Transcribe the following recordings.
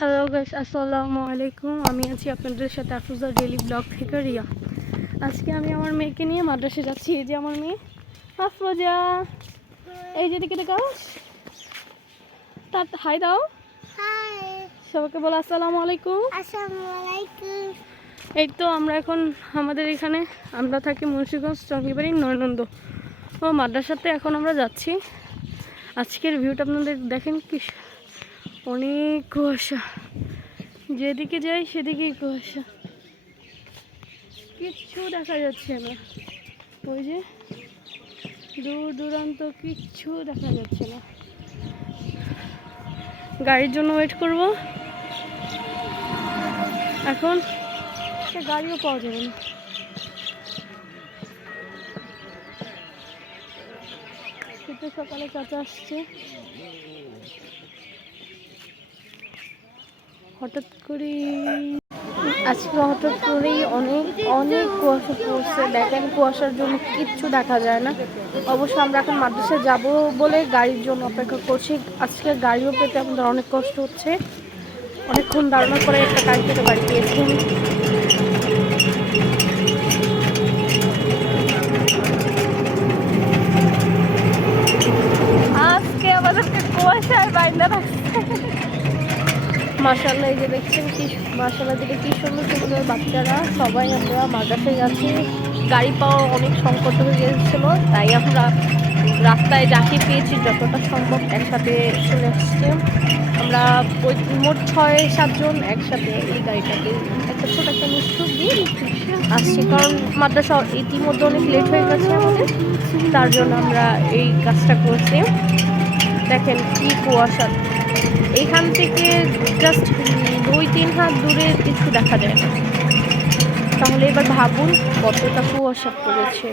Hello guys আসসালামু আলাইকুম আমি আছি আপনাদের সাথে আফরোজা ডেলি ব্লগ থেকে রিয়া। আজকে আমি আমার মেয়েকে নিয়ে মাদ্রাসে যাচ্ছি। এই যে আমার মেয়ে। আফরোজা এই যে দিকে দেখাও তার হাই দাও। হাই সবাইকে বলো আসসালামু আলাইকুম। আসসালামু আলাইকুম। এই তো আমরা এখন আমাদের এখানে আমরা থাকি মুন্সিগঞ্জ চঙ্গিবাড়ি নয়নন্দ। ও মাদ্রাসাতে এখন আমরা যাচ্ছি। আজকের ভিউটা আপনাদের দেখেন কি অনেক কুয়াশা। যেদিকে যাই সেদিকেই কুয়াশা। কিচ্ছু দেখা যাচ্ছে না। ওই যে দূর দূরান্ত কিচ্ছু দেখা যাচ্ছে না। গাড়ির জন্য ওয়েট করব। এখন গাড়িও পাওয়া যাবে না। সকালে চাচা আসছে। হঠাৎ করে আজকে হঠাৎ করেই অনেক অনেক কুয়াশা পড়ছে। দেখেন কুয়াশার জন্য কিচ্ছু দেখা যায় না। অবশ্য আমরা এখন মাদ্রাসায় যাব বলে গাড়ির জন্য অপেক্ষা করছি। আজকে গাড়িও পেতে আমাদের অনেক কষ্ট হচ্ছে। অনেকক্ষণ দাঁড়ানোর পরে একটা গাড়ি পেতে বাড়ি পেয়েছি আজকে আমাদেরকে কুয়াশায় বাইন্দা রাখছে। মাসাল্লাহ এই যে দেখছেন কি মাসাল্লাহ দিকে কি সুন্দর সুন্দর বাচ্চারা, সবাই আমরা মাদ্রাসায় যাচ্ছি। গাড়ি পাওয়া অনেক সংকট হয়ে গিয়েছিল, তাই আমরা রাস্তায় যাকে পেয়েছি যতটা সম্ভব, একসাথে চলে আসছি। আমরা মোট ছয় সাতজন একসাথে এই গাড়িটাতে একটা ছোট একটা নিশ্চুপ দিয়ে আসছি, কারণ মাদ্রাসা ইতিমধ্যে অনেক লেট হয়ে গেছে আমাদের, তার জন্য আমরা এই কাজটা করছি। দেখেন কি কুয়াশা। এখান থেকে জাস্ট দুই, তিন হাত দূরে কিছু দেখা যায় না। তাহলে এবার ভাবুন কতটা কুয়াশা পড়েছে।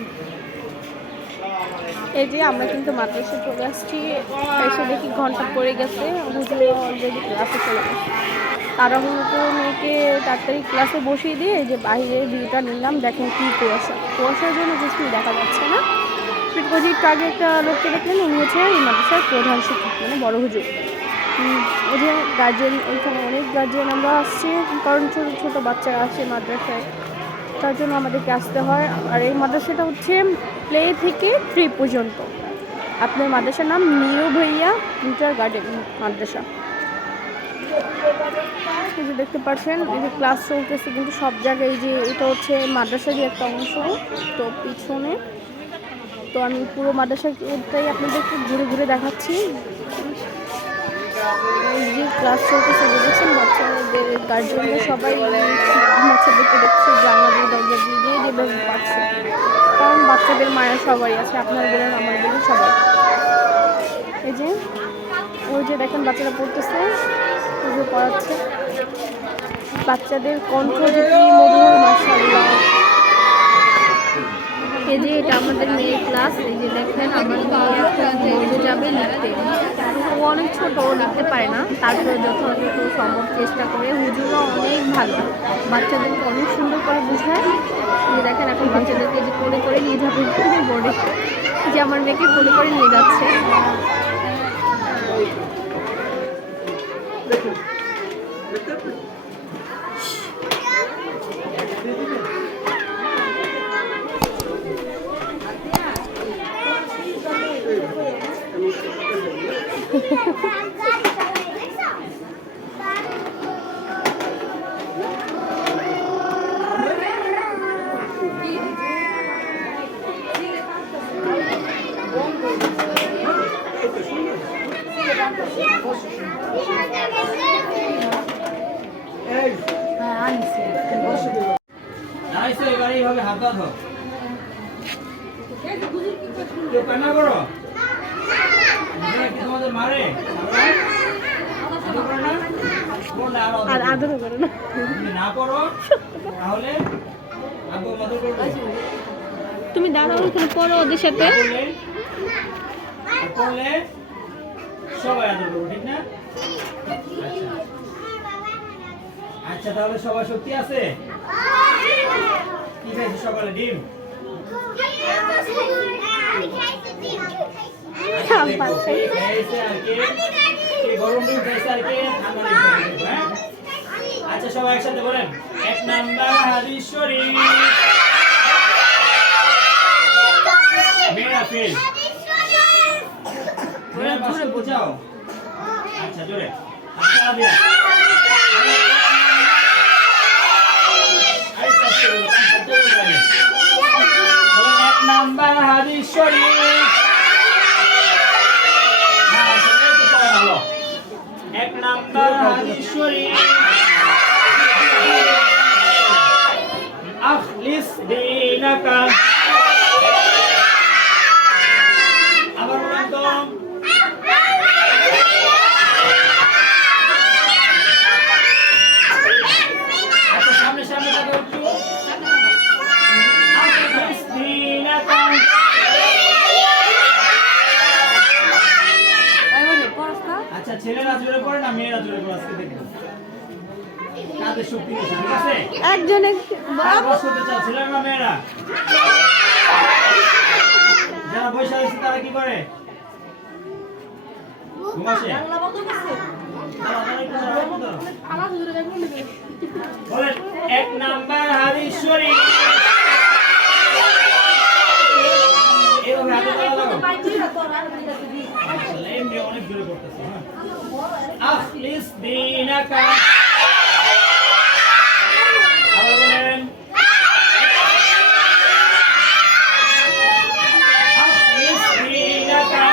এই যে আমরা কিন্তু মাদ্রাসে চলে আসছি, এসে দেখি ঘণ্টা পড়ে গেছে অলরেডি ক্লাসে চলে গেছে। তাড়াহুড়ো মেয়েকে তাড়াতাড়ি ক্লাসে বসিয়ে দিয়ে যে বাইরে ভিউটা নিলাম, দেখেন কী কুয়াশা। কুয়াশার জন্য কিছুই দেখা যাচ্ছে না। যে একটু আগে একটা লোককে দেখলেন, উনি হচ্ছে এই মাদ্রাসার প্রধান শিক্ষক মানে বড় হুজুর। ওই যে গার্জেন ওইখানে অনেক গার্জেন আমরা আসছি, কারণ ছোটো ছোটো বাচ্চারা আসে মাদ্রাসায়। তার জন্য আমাদেরকে আসতে হয়। আর এই মাদ্রাসাটা হচ্ছে প্লে থেকে থ্রি পর্যন্ত। আপনার মাদ্রাসার নাম নিউ ভাইয়া ইন্টার গার্ডেন মাদ্রাসা। এই দেখতে পাচ্ছেন, এই যে ক্লাস চলতেছে, কিন্তু সব জায়গায় যে এটা হচ্ছে মাদ্রাসারই একটা অংশ। তো পিছনে, তো আমি পুরো মাদ্রাসাটাই আপনাদেরকে ঘুরে ঘুরে দেখাচ্ছি। যে ক্লাস চলতেছে দেখেছেন বাচ্চাদের গার্জেনরা সবাই বাচ্চাদেরকে দেখছে জানলা দিয়ে দরজা দিয়ে দিয়ে যেভাবে পাচ্ছে কারণ বাচ্চাদের মায়া সবাই আছে আপনার বলেন আমার বলেন সবাই। এই যে, ওই যে দেখেন বাচ্চারা পড়তেছে যে পড়াচ্ছে। বাচ্চাদের কণ্ঠ যে কি মধুর মাসাল্লাহ এই যে এটা আমাদের মেয়ের ক্লাস এই যে দেখেন, আমার যাবে লিখতে অনেক ছোট, লিখতে পারে না। তারপরে যথাযথ সম্ভব চেষ্টা করে। হুজুরও অনেক ভালো। বাচ্চাদেরকে অনেক সুন্দর করে বোঝায়। যে দেখেন এখন বাচ্চাদেরকে যে কোলে করে নিয়ে যাবে বোর্ডে যে আমার মেয়েকে কোলে করে নিয়ে যাচ্ছে। এইভাবে হাত বাঁধ কেউ কান্না করো বুঝলে কি তোমাদের মারে আদর করে না? করলে আরও আদর আদরও করে না। না করো তাহলে তুমি দাঁড়াও ওখানে পড়ো ওদের সাথে। করলে সবাই আদর করবে ঠিক না আচ্ছা তাহলে সবাই সত্যি আছে? কি খাইছে সকালে ডিম। আচ্ছা সবাই একসাথে বলেন। এক নাম্বার হাদিস শরীফ। মেয়েরা ফেল। বাস করতে চাও আচ্ছা জোরে। আচ্ছা আবিয়া জোরে। বলেন, এক নাম্বার হাদিস শরীফ। হাদিস ছেলেরা জোরে পড়ে না মেয়েরা জোরে পড়ে আজকে দেখব। কাদের শক্তি বেশি ঠিক আছে? একজনে কার বস করতে চাও ছেলেরা না মেয়েরা? যারা বসে আছে তারা কি করে? ঘুমাসে। বলেন এক নাম্বার হাদিস শরীফ এভাবে হাতে অনেক জোরে পড়তেছে। হ্যাঁ আখলিস দীনাকা আবার বলেন আখলিস দীনাকা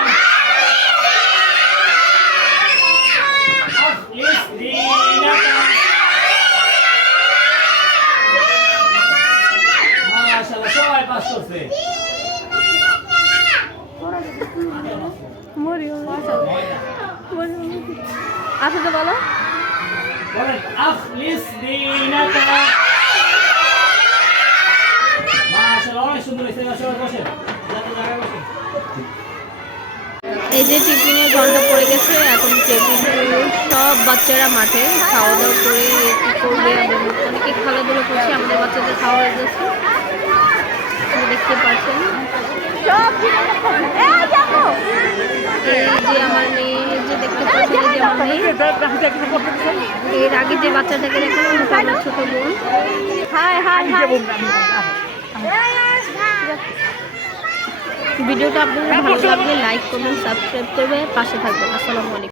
আখলিস দীনাকা মাশাআল্লাহ সবাই পাস করছে মরিও আচ্ছা তো বলো বলেন আখলিস দীনাকা। এই যে টিফিনের ঘণ্টা পড়ে গেছে, এখন টিফিন সব বাচ্চারা মাঠে খাওয়া দাওয়া করে কি করবে এবং অনেকে খেলাধুলো করছে, আমাদের বাচ্চাদের খাওয়া হয়ে গেছে। দেখতে পাচ্ছেন। এই যে আমার মেয়ে এর আগে যে বাচ্চাটাকে ছোট বোন। ভিডিওটা আপনাদের ভালো লাগলে লাইক করবেন সাবস্ক্রাইব করবে, পাশে থাকবেন। আসসালামু আলাইকুম।